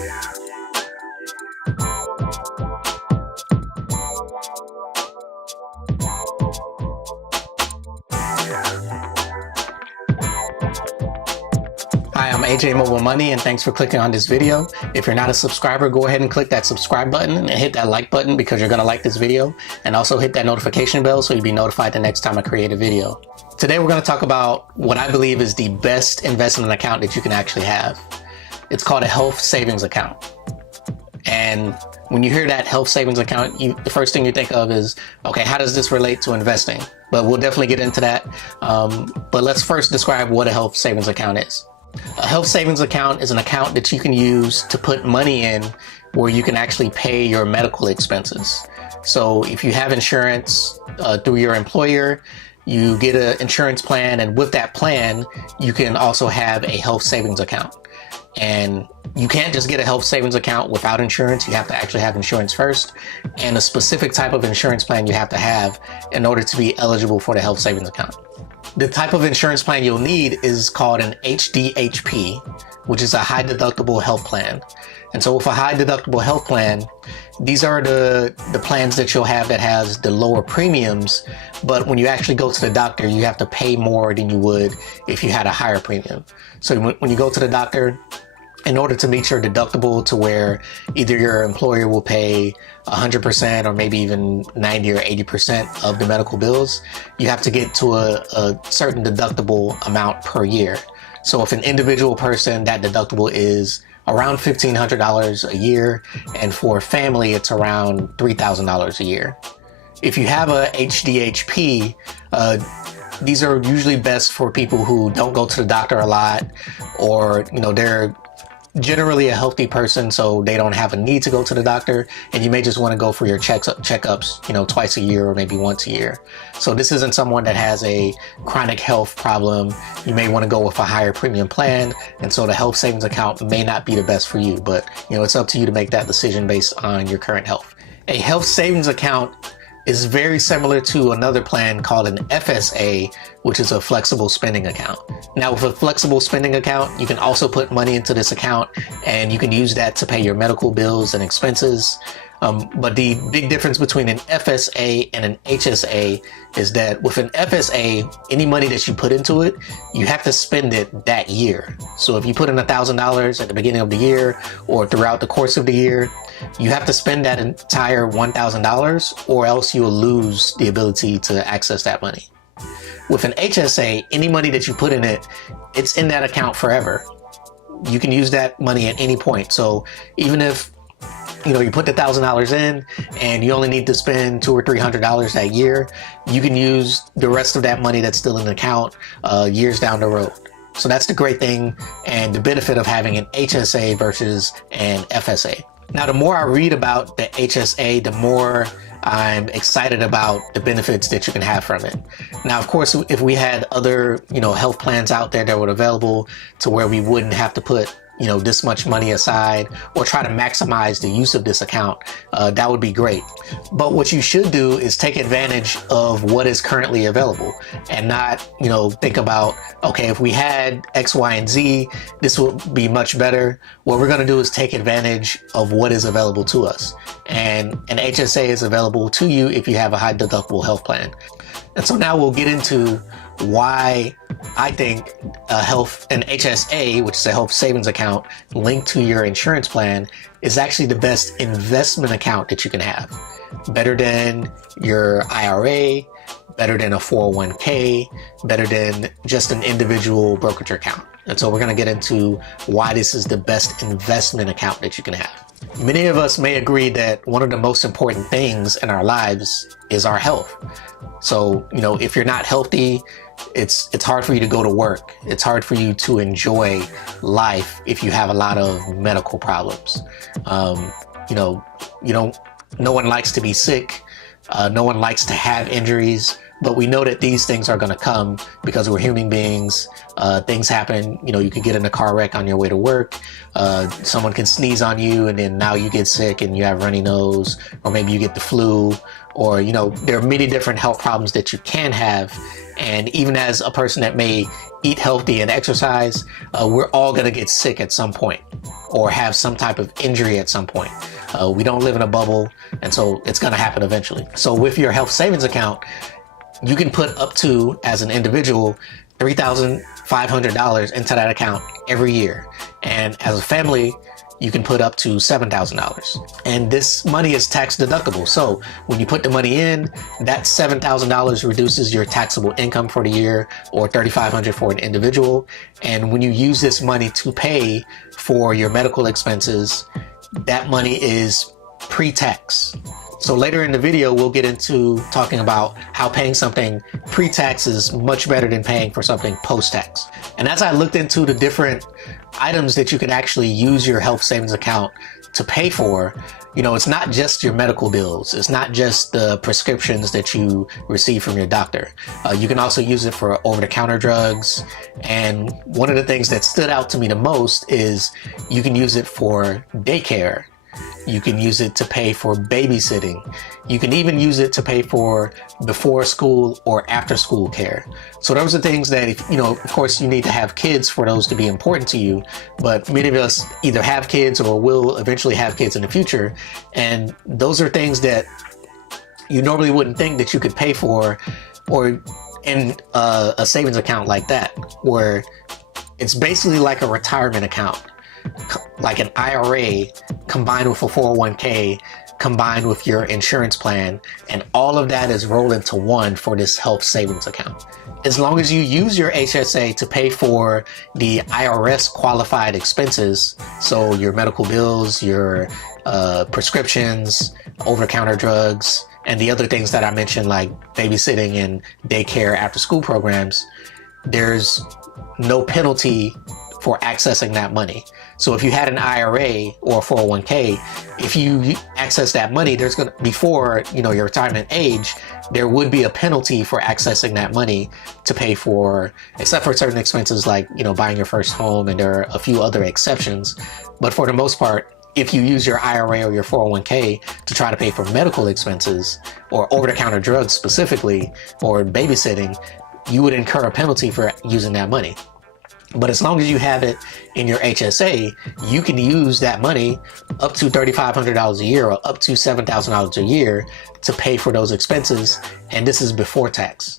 Hi, I'm AJ Mobile Money, and thanks for clicking on this video. If you're not a subscriber, go ahead and click that subscribe button and hit that like button because you're going to like this video, and also hit that notification bell so you'll be notified the next time I create a video. Today we're going to talk about what I believe is the best investment account that you can actually have. It's called a health savings account. And when you hear that health savings account, the first thing you think of is, okay, how does this relate to investing? But we'll definitely get into that. But let's first describe what a health savings account is. A health savings account is an account that you can use to put money in where you can actually pay your medical expenses. So if you have insurance through your employer, you get an insurance plan, and with that plan, you can also have a health savings account. And you can't just get a health savings account without insurance. You have to actually have insurance first, and a specific type of insurance plan you have to have in order to be eligible for the health savings account. The type of insurance plan you'll need is called an HDHP, which is a high-deductible health plan. And so with a high-deductible health plan, these are the plans that you'll have that has the lower premiums, but when you actually go to the doctor, you have to pay more than you would if you had a higher premium. So when you go to the doctor, in order to meet your deductible to where either your employer will pay 100% or maybe even 90 or 80% of the medical bills, you have to get to a certain deductible amount per year. So if an individual person, that deductible is around $1,500 a year, and for a family, it's around $3,000 a year. If you have a HDHP, these are usually best for people who don't go to the doctor a lot, or they're generally a healthy person, so they don't have a need to go to the doctor, and you may just want to go for your checkups, twice a year or maybe once a year. So this isn't someone that has a chronic health problem. You may want to go with a higher premium plan, and so the health savings account may not be the best for you, but it's up to you to make that decision based on your current health. A health savings account is very similar to another plan called an FSA, which is a flexible spending account. Now, with a flexible spending account, you can also put money into this account, and you can use that to pay your medical bills and expenses. But the big difference between an FSA and an HSA is that with an FSA, any money that you put into it, you have to spend it that year. So if you put in $1,000 at the beginning of the year or throughout the course of the year, you have to spend that entire $1,000, or else you will lose the ability to access that money. With an HSA, any money that you put in it, it's in that account forever. You can use that money at any point. So even if you put the $1,000 in and you only need to spend $200 or $300 that year, you can use the rest of that money that's still in the account years down the road. So that's the great thing and the benefit of having an HSA versus an FSA. Now, the more I read about the HSA, the more I'm excited about the benefits that you can have from it. Now, of course, if we had other, health plans out there that were available to where we wouldn't have to put this much money aside or try to maximize the use of this account, that would be great. But what you should do is take advantage of what is currently available and not, think about, okay, if we had X, Y, and Z, this would be much better. What we're going to do is take advantage of what is available to us. And an HSA is available to you if you have a high deductible health plan. And so now we'll get into why I think an HSA, which is a health savings account linked to your insurance plan, is actually the best investment account that you can have. Better than your IRA, better than a 401k, better than just an individual brokerage account. And so we're going to get into why this is the best investment account that you can have. Many of us may agree that one of the most important things in our lives is our health. So, if you're not healthy, it's hard for you to go to work. It's hard for you to enjoy life if you have a lot of medical problems. No one likes to be sick. No one likes to have injuries, but we know that these things are going to come because we're human beings. Things happen. You could get in a car wreck on your way to work. Someone can sneeze on you, and then now you get sick and you have runny nose, or maybe you get the flu, or, there are many different health problems that you can have. And even as a person that may eat healthy and exercise, we're all going to get sick at some point or have some type of injury at some point. We don't live in a bubble, and so it's going to happen eventually. So with your health savings account, you can put up to, as an individual, $3,500 into that account every year. And as a family, you can put up to $7,000. And this money is tax deductible. So when you put the money in, that $7,000 reduces your taxable income for the year, or $3,500 for an individual. And when you use this money to pay for your medical expenses, that money is pre-tax. So later in the video, we'll get into talking about how paying something pre-tax is much better than paying for something post-tax. And as I looked into the different items that you can actually use your health savings account to pay for, you know, it's not just your medical bills. It's not just the prescriptions that you receive from your doctor. You can also use it for over-the-counter drugs. And one of the things that stood out to me the most is you can use it for daycare. You can use it to pay for babysitting. You can even use it to pay for before school or after school care. So those are things that, if, you know, of course you need to have kids for those to be important to you, but many of us either have kids or will eventually have kids in the future. And those are things that you normally wouldn't think that you could pay for, or in a savings account like that, where it's basically like a retirement account, like an IRA combined with a 401k, combined with your insurance plan, and all of that is rolled into one for this health savings account. As long as you use your HSA to pay for the IRS qualified expenses, so your medical bills, your prescriptions, over-the-counter drugs, and the other things that I mentioned, like babysitting and daycare after school programs, there's no penalty for accessing that money. So if you had an IRA or a 401k, if you access that money, there's going to, before, you know, your retirement age, there would be a penalty for accessing that money to pay for, except for certain expenses like, you know, buying your first home, and there are a few other exceptions. But for the most part, if you use your IRA or your 401k to try to pay for medical expenses or over-the-counter drugs specifically, or babysitting, you would incur a penalty for using that money. But as long as you have it in your HSA, you can use that money up to $3,500 a year or up to $7,000 a year to pay for those expenses. And this is before tax.